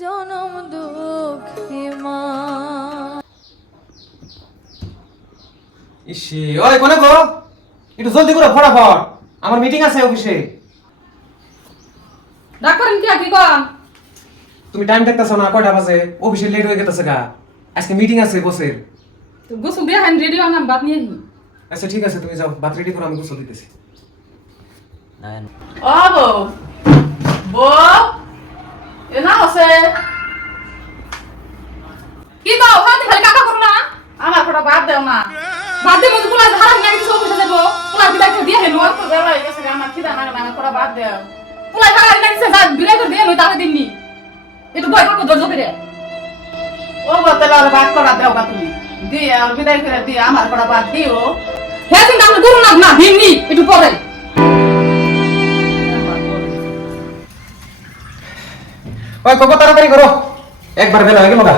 জনম দুঃখী মা। ইসি ওই কোনে গো, একটু জলদি করো ফটাফট, আমার মিটিং আছে অফিসে। ডাক্তার কি কি কর? তুমি টাইম দেখতেছো না, কয়টা বাজে? অফিসে লেট হয়ে গেছে গা, আজকে মিটিং আছে বসের। তো গোসল দিয়ে হান রেডি হন, বাদ নিয়ে নি। আচ্ছা ঠিক আছে, তুমি যাও, ভাত রেডি করো, আমি গোসল দিতেছি। ও বো বো এনা আছে কি দাও হাতে খালি কাকা করো না, আমার ফটো বাদ দাও না। বাদ দে মত পোলা ধারা না কিছু অফিসে যাব, পোলা বিদা করে দিয়ে হেলো তো বেলা হয়ে গেছে, আমার খিদা না না ফটো বাদ দাও। পোলা ধারা না কিছু যা বিদায় করে দিয়ে লই তাকে দিননি, একটু ভয় থাকো ধৈর্য ধরে। ও বতলা আর বাদ করা দাও গা তুমি, দি আর বিদায় করে দি আমার ফটো বাদ দিও। হে চিন্তা আমরা করু না না দিননি একটু পরে। ওই কত তাড়াতাড়ি করো, একবার বেলা হয়ে গেল গা।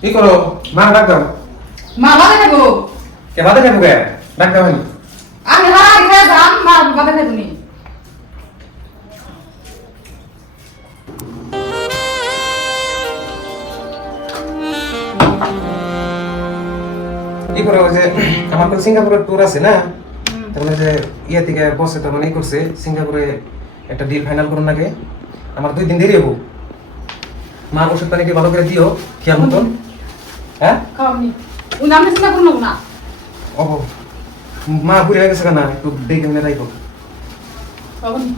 কি করো? মা ডাক দাও। মা বাদে খাবো, কে বাদে খাবো গে? ডাক দাও। আমি হারাই খেয়ে যাম, মা বাদে খাবো নি। এই করে ওই যে আমার তো সিঙ্গাপুরের ট্যুর আছে না, তারপরে যে ইয়া থেকে বসে তো মানে করছে সিঙ্গাপুরে একটা ডিল ফাইনাল করুন নাকি, আমার 2 দিন দেরি হবো। মার ওষুধ পানি ভালো করে দিও খেয়াল মতন। হ্যাঁ খাওনি ওই নামে চিন্তা করো না। ও মা ঘুরে হয়ে গেছে না, একটু দেখে মনে রাখো। খাওনি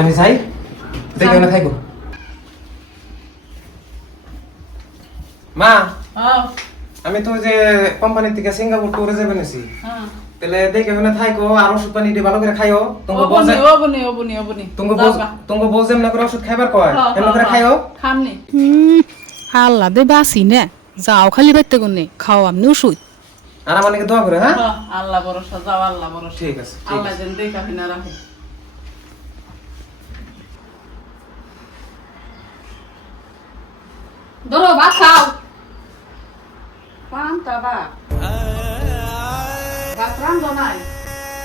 আমি যাই, দেখে মনে থাকো। মা হ্যাঁ আমি তো যে কোম্পানি থেকে সিঙ্গাপুর ট্যুরে যাবে নিছি, হ্যাঁ তাহলে দেখে মনে থাকো, আর ওষুধ পানি ভালো করে খাইও। তোমাকে বলছে না করে ওষুধ খাইবার কয়, এমন করে খাইও। খামনি আল্লাহ দে বাসি না, যাও খালি বাইতে কোনে খাও আমনি ওষুধ। আর আমাকে দোয়া করে। হ্যাঁ আল্লাহ ভরসা, যাও আল্লাহ ভরসা। ঠিক আছে, ঠিক আল্লাহ আছে। যেন দেখা না রাখে। ধরো ভাত খাও, পান্তা ভাত ভাত রান্ধো নাই?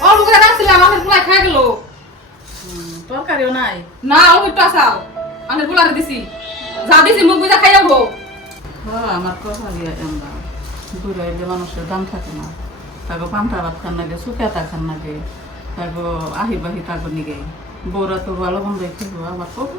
অল্প করে রাখছিলাম, আমাদের পোলাই খাই গেল। তরকারিও নাই না, অল্প একটু আসাও, আমাদের পোলারে দিছি, যা দিছি মুখ বুঝা খাই যাবো। আমার কথা দিয়ে আমরা দূরে এলে মানুষের দাম থাকে না, তাকে পান্তা ভাত খান লাগে, শুকাতা খান লাগে, তাকে আহি বাহি তাকে নিগে বউরা তো ভালো বন্ধ খেলো, আবার কত